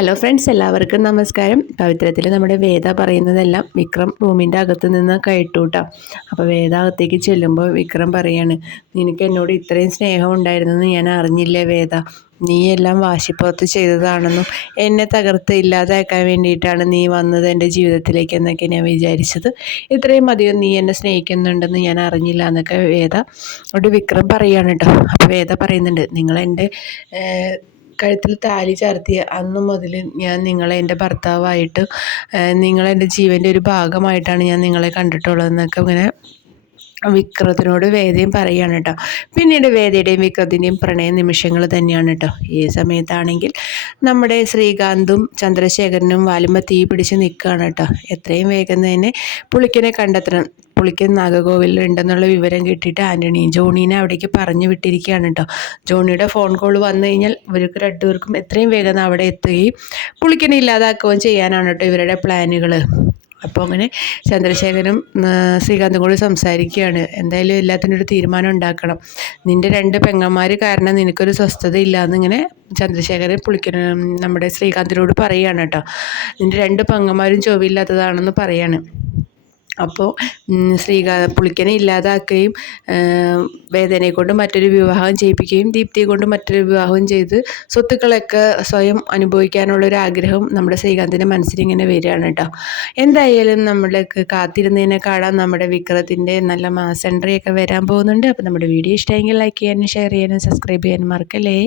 Hello friends, എല്ലാവർക്കും നമസ്കാരം. പവിത്രത്തിൽ നമ്മുടെ വേദ പറയുന്നതെല്ലാം വിക്രം റൂമിൻ്റെ അകത്ത് നിന്ന് കേട്ടൂട്ടാം. അപ്പോൾ വേദ അകത്തേക്ക് ചെല്ലുമ്പോൾ വിക്രം പറയാണ്, നിനക്ക് എന്നോട് ഇത്രയും സ്നേഹം ഉണ്ടായിരുന്നെന്ന് ഞാൻ അറിഞ്ഞില്ലേ വേദ. നീ എല്ലാം വാശിപ്പുറത്ത് ചെയ്തതാണെന്നും എന്നെ തകർത്ത് ഇല്ലാതാക്കാൻ വേണ്ടിയിട്ടാണ് നീ വന്നത് എൻ്റെ ജീവിതത്തിലേക്ക് എന്നൊക്കെ ഞാൻ വിചാരിച്ചത്. ഇത്രയും അധികം നീ എന്നെ സ്നേഹിക്കുന്നുണ്ടെന്ന് ഞാൻ അറിഞ്ഞില്ല എന്നൊക്കെ വേദ ഒരു വിക്രം പറയുകയാണ് കേട്ടോ. അപ്പോൾ വേദ പറയുന്നുണ്ട്, നിങ്ങളെൻ്റെ കഴുത്തിൽ താലി ചാർത്തിയ അന്ന് മുതൽ ഞാൻ നിങ്ങളെ എൻ്റെ ഭർത്താവായിട്ട് നിങ്ങളെൻ്റെ ജീവൻ്റെ ഒരു ഭാഗമായിട്ടാണ് ഞാൻ നിങ്ങളെ കണ്ടിട്ടുള്ളതെന്നൊക്കെ ഇങ്ങനെ വിക്രത്തിനോട് വേദയും പറയുകയാണ് കേട്ടോ. പിന്നീട് വേദയുടെയും വിക്രത്തിൻ്റെയും പ്രണയ നിമിഷങ്ങൾ തന്നെയാണ് കേട്ടോ. ഈ സമയത്താണെങ്കിൽ നമ്മുടെ ശ്രീകാന്തും ചന്ദ്രശേഖരനും വാലുമ്പ തീ പിടിച്ച് നിൽക്കുകയാണ് കേട്ടോ. എത്രയും വേഗം തന്നെ പുളിക്കനെ കണ്ടെത്തണം, പുളിക്കൻ നാഗകോവിലുണ്ടെന്നുള്ള വിവരം കിട്ടിയിട്ട് ആൻ്റണി ജോണീനെ അവിടേക്ക് പറഞ്ഞു വിട്ടിരിക്കുകയാണ് കേട്ടോ. ജോണിയുടെ ഫോൺ കോൾ വന്നു കഴിഞ്ഞാൽ ഇവർക്ക് രണ്ടുപേർക്കും എത്രയും വേഗം അവിടെ എത്തുകയും പുളിക്കനെ ഇല്ലാതാക്കുകയും ചെയ്യാനാണ് കേട്ടോ ഇവരുടെ പ്ലാനുകൾ. അപ്പോൾ അങ്ങനെ ചന്ദ്രശേഖരനും ശ്രീകാന്തും കൂടി സംസാരിക്കുകയാണ്. എന്തായാലും എല്ലാത്തിനും ഒരു തീരുമാനം ഉണ്ടാക്കണം. നിൻ്റെ രണ്ട് പെങ്ങന്മാർ കാരണം നിനക്കൊരു സ്വസ്ഥത ഇല്ല എന്നിങ്ങനെ ചന്ദ്രശേഖരൻ പുളിക്കനും നമ്മുടെ ശ്രീകാന്തിനോട് പറയുകയാണ് കേട്ടോ. നിൻ്റെ രണ്ട് പെങ്ങന്മാരും ചൊവ്വില്ലാത്തതാണെന്ന് പറയാണ്. അപ്പോൾ പുളിക്കനെ ഇല്ലാതാക്കുകയും വേദനയെ കൊണ്ട് മറ്റൊരു വിവാഹം ചെയ്യിപ്പിക്കുകയും ദീപ്തിയെ കൊണ്ട് മറ്റൊരു വിവാഹം ചെയ്ത് സ്വത്തുക്കളൊക്കെ സ്വയം അനുഭവിക്കാനുള്ളൊരാഗ്രഹം നമ്മുടെ ശ്രീകാന്തിൻ്റെ മനസ്സിലിങ്ങനെ വരികയാണ് കേട്ടോ. എന്തായാലും നമ്മൾക്ക് കാത്തിരുന്നതിനെ കാണാൻ നമ്മുടെ വിക്രത്തിൻ്റെ നല്ല മാസ് എൻട്രിയൊക്കെ വരാൻ പോകുന്നുണ്ട്. അപ്പോൾ നമ്മുടെ വീഡിയോ ഇഷ്ടമെങ്കിൽ ലൈക്ക് ചെയ്യാനും ഷെയർ ചെയ്യാനും സബ്സ്ക്രൈബ് ചെയ്യാനും മറക്കല്ലേ.